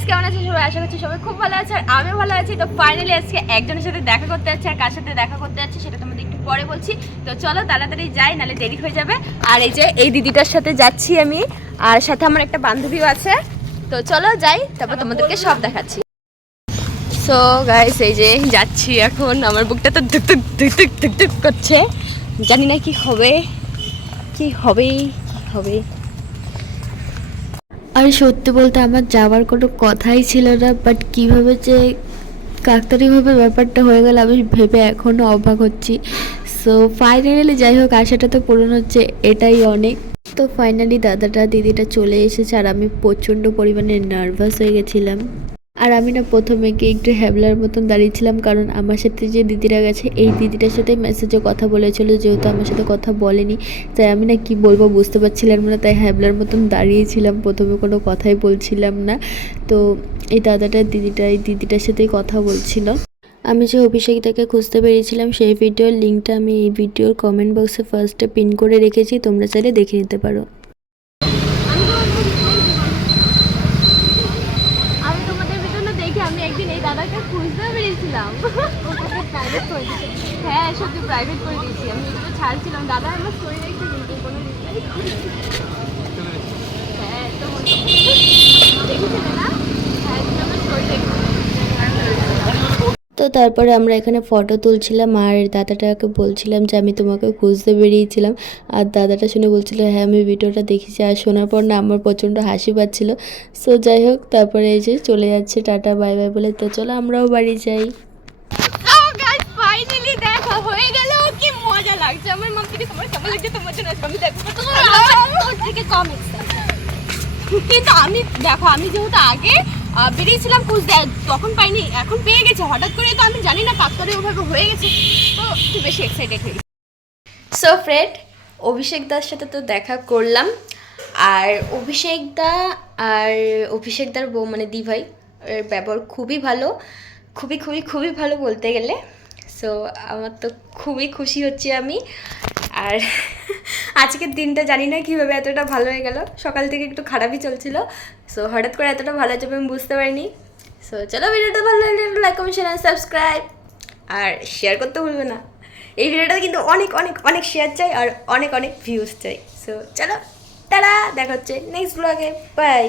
Guys কেমন আছে সবাই? আশা করছি সবাই খুব ভালো আছে আর আমিও ভালো আছি। তো ফাইনালি আজকে একজনের সাথে দেখা করতে যাচ্ছি আর কার সাথে দেখা করতে যাচ্ছি সেটা তোমাদের একটু পরে বলছি। তো চলো, তাড়াতাড়ি যাই নালে দেরি হয়ে যাবে। আর এই যে, এই দিদিটার সাথে যাচ্ছি আমি, আর সাথে আমার একটা বান্ধবীও আছে। তো চলো যাই, তারপর তোমাদেরকে সব দেখাচ্ছি। সো গাইস এই যে যাচ্ছি এখন, আমার বুকটা তো ধুক ধুক ধুক ধুক ধুক ধুক করছে। জানি না কি হবে কি হবে কি হবে। আর সত্যি বলতে আমার যাওয়ার কোনো কথাই ছিল না বাট কীভাবে যে কাকতারিভাবে ব্যাপারটা হয়ে গেল আমি ভেবে এখনও অবাক হচ্ছি। সো ফাইনালি যাই হোক, আশাটা তো পূরণ হচ্ছে, এটাই অনেক। তো ফাইনালি দাদাটা, দিদিটা চলে এসেছে, আর আমি প্রচণ্ড পরিমাণে নার্ভাস হয়ে গেছিলাম। আর আমি না প্রথমে গিয়ে একটু হ্যাবলার মতন দাঁড়িয়েছিলাম, কারণ আমার সাথে যে দিদিরা গেছে, এই দিদিটার সাথে মেসেজে কথা বলেছিল, যেহেতু আমার সাথে কথা বলেনি, তাই আমি না কি বলব বুঝতে পারছিলাম না, তাই হ্যাবলার মতন দাঁড়িয়েছিলাম, প্রথমে কোনো কথাই বলছিলাম না। তো এই দাদাটা দিদিটা, এই দিদিটার সাথেই কথা বলছিল। আমি যে অভিষেকটাকে খুঁজতে পেরেছিলাম সেই ভিডিওর লিঙ্কটা আমি এই ভিডিওর কমেন্ট বক্সে ফার্স্টে পিন করে রেখেছি, তোমরা চাইলে দেখে নিতে পারো আমি তোমাদের ভিডিও দেখে আমি একদিন এই দাদাকে পেরেছিলাম হ্যাঁ সত্যি প্রাইভেট করে দিয়েছি। আমি ভিডিওটা ছাড়ছিলাম। দাদা, আমার স্টোরি দেখছি কিন্তু কোনো করেনি। হ্যাঁ তো দেখেছিলে না হ্যাঁ তুমি আমার স্টোরি দেখতে তো তারপরে আমরা এখানে ফটো তুলছিলাম আর দাদাটাকে বলছিলাম যে আমি তোমাকে খুঁজতে বেরিয়েছিলাম। আর দাদাটা শুনে বলছিল হ্যাঁ আমি ভিডিওটা দেখেছি। আর শোনার পর না আমার প্রচণ্ড হাসি পাচ্ছিল। সো যাই হোক তারপরে এই যে চলে যাচ্ছে টাটা বাই বাই বলে। তো চলো আমরাও বাড়ি যাই। গাইস ফাইনালি দেখা হয়ে গেল। কি মজা লাগছে। আমার মাম থেকে তোমার কেমন লাগছে তোমার জন্য আমি দেখব। তোর থেকে কম কিন্তু আমি দেখো আমি যেহেতু আগে বেরিয়েছিলাম আর তখন পাইনি, এখন পেয়ে গেছে, হঠাৎ করে তো আমি জানি না কাকতারে ওভাবে হয়ে গেছে, তো একটু বেশি এক্সাইটেড হয়ে সো ফ্রেন্ড অভিষেক দার সাথে তো দেখা করলাম, আর অভিষেক দা আর অভিষেক দার বউ মানে দি ভাই এর ব্যবহার খুবই ভালো, খুবই খুবই খুবই ভালো বলতে গেলে। সো আমার তো খুবই খুশি হচ্ছি আমি, আর আজকের দিনটা জানি না কীভাবে এতটা ভালো হয়ে গেল। সকাল থেকে একটু খারাপই চলছিল। সো হঠাৎ করে এতটা ভালো যাবে আমি বুঝতে পারিনি। সো চলো ভিডিওটা ভালো লাগলে একটু লাইক কমেন্ট শেয়ার সাবস্ক্রাইব আর শেয়ার করতে ভুলবে না। এই ভিডিওটা কিন্তু অনেক অনেক অনেক শেয়ার চাই আর অনেক অনেক ভিউজ চাই। সো চলো তারা দেখা হচ্ছে নেক্সট ব্লগে বাই